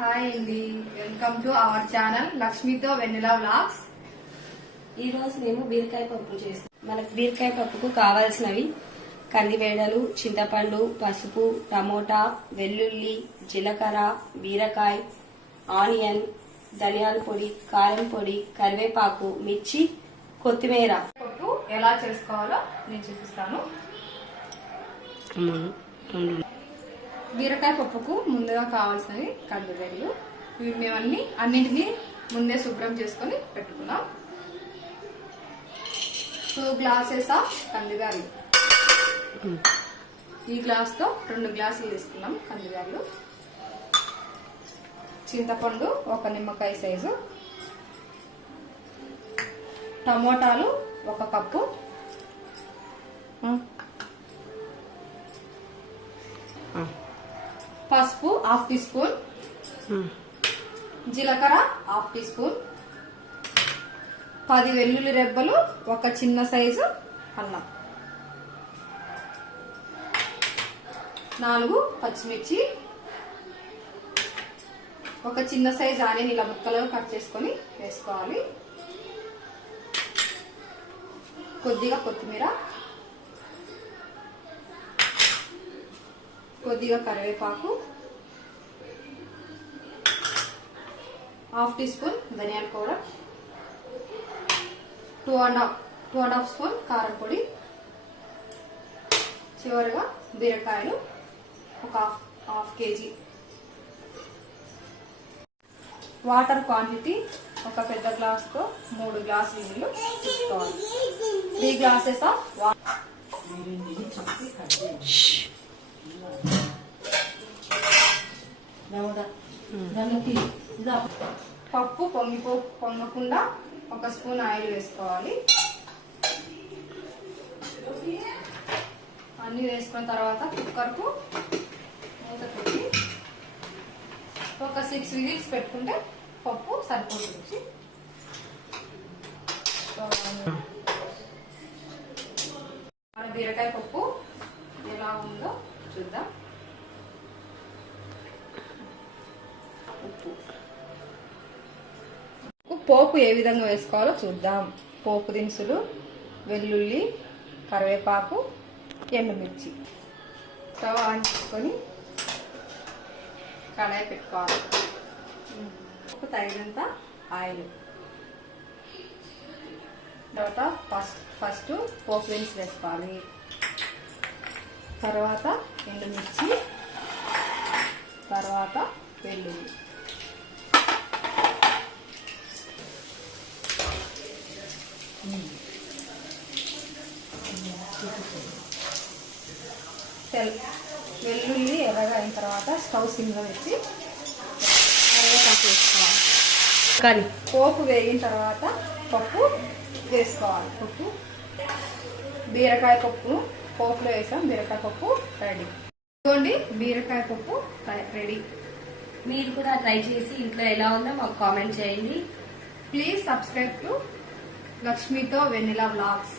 Hi అండి, welcome to our channel లక్ష్మితో Vennela vlogs. ఈ రోజు మేము బీరకాయ పప్పు చేస్తాం. మనకు బీరకాయ పప్పుకు కావాల్సినవి కందివేడలు, చింతపండు, పసుపు, టమోటా, వెల్లుల్లి, జీలకర్ర, బీరకాయ, ఆనియన్, ధనియాల పొడి, కారం పొడి, కరివేపాకు, మిర్చి, కొత్తిమీర. పప్పు ఎలా చేసుకోవాలో నేను చూపిస్తాను. బీరకాయ పప్పుకు ముందుగా కావాల్సినవి కందివేడలు. ఇవి మేము అన్నింటినీ ముందే శుభ్రం చేసుకొని పెట్టుకున్నాం. 2 గ్లాసెస్ ఆఫ్ కందివేడలు. ఈ గ్లాస్ తో 2 గ్లాసులు తీసుకున్నాం కందివేడలు. చింతపండు 1 నిమ్మకాయ సైజు, టమోటాలు 1 కప్పు, పసుపు 1/2 టీ స్పూన్, జీలకర్ర 1/2 టీ స్పూన్, 10 వెల్లుల్లి రెబ్బలు, 1 చిన్న సైజు అల్లం, 4 పచ్చిమిర్చి, 1 చిన్న సైజు ఆనియన్ ఇలా ముక్కలుగా కట్ చేసుకొని వేసుకోవాలి. కొద్దిగా కొత్తిమీర, కొద్దిగా కరివేపాకు, 1/2 టీ స్పూన్ ధనియాల పౌడర్, 2.5 స్పూన్ కారం పొడి, చివరిగా బీరకాయలు 1/2 కేజీ. వాటర్ క్వాంటిటీ 1 పెద్ద గ్లాస్ తో 3 గ్లాసుల నీళ్లు తీసుకోవాలి. 3 గ్లాసెస్ ఆఫ్ వాటర్. పప్పు పొంగకుండా 1 స్పూన్ ఆయిల్ వేసుకోవాలి. అన్ని వేసుకున్న తర్వాత కుక్కర్ కు మూత పెట్టి ఒక 6 విజిల్స్ పెట్టుకుంటే పప్పు సరిపోతుంది. మన బీరకాయ పప్పు ఎలా ఉందో చూద్దాం. పోపు ఏ విధంగా వేసుకోవాలో చూద్దాం. పోపు దినుసులు, వెల్లుల్లి, కరివేపాకు, ఎండుమిర్చి. స్టవ్ ఆన్ చేసుకొని కడాయి పెట్టుకోవాలి. తగినంత ఆయిల్. తర్వాత ఫస్ట్ పోపు దినుసు వేసుకోవాలి. తర్వాత ఎండుమిర్చి, తర్వాత వెల్లుల్లి. వెల్లుల్లి ఎర్రగా అయిన తర్వాత స్టవ్ సిమ్లో పెట్టి కరివేపాకు వేసుకోవాలి. పోపు వేగిన తర్వాత పప్పు వేసుకోవాలి. బీరకాయ పప్పు పోపులో వేసాం. బీరకాయ పప్పు రెడీ. ఇదిగోండి, బీరకాయ పప్పు రెడీ. మీరు కూడా ట్రై చేసి ఇంట్లో ఎలా ఉందో మాకు కామెంట్ చేయండి. ప్లీజ్ సబ్స్క్రైబ్ టు లక్ష్మితో వెన్నెల వ్లాగ్స్.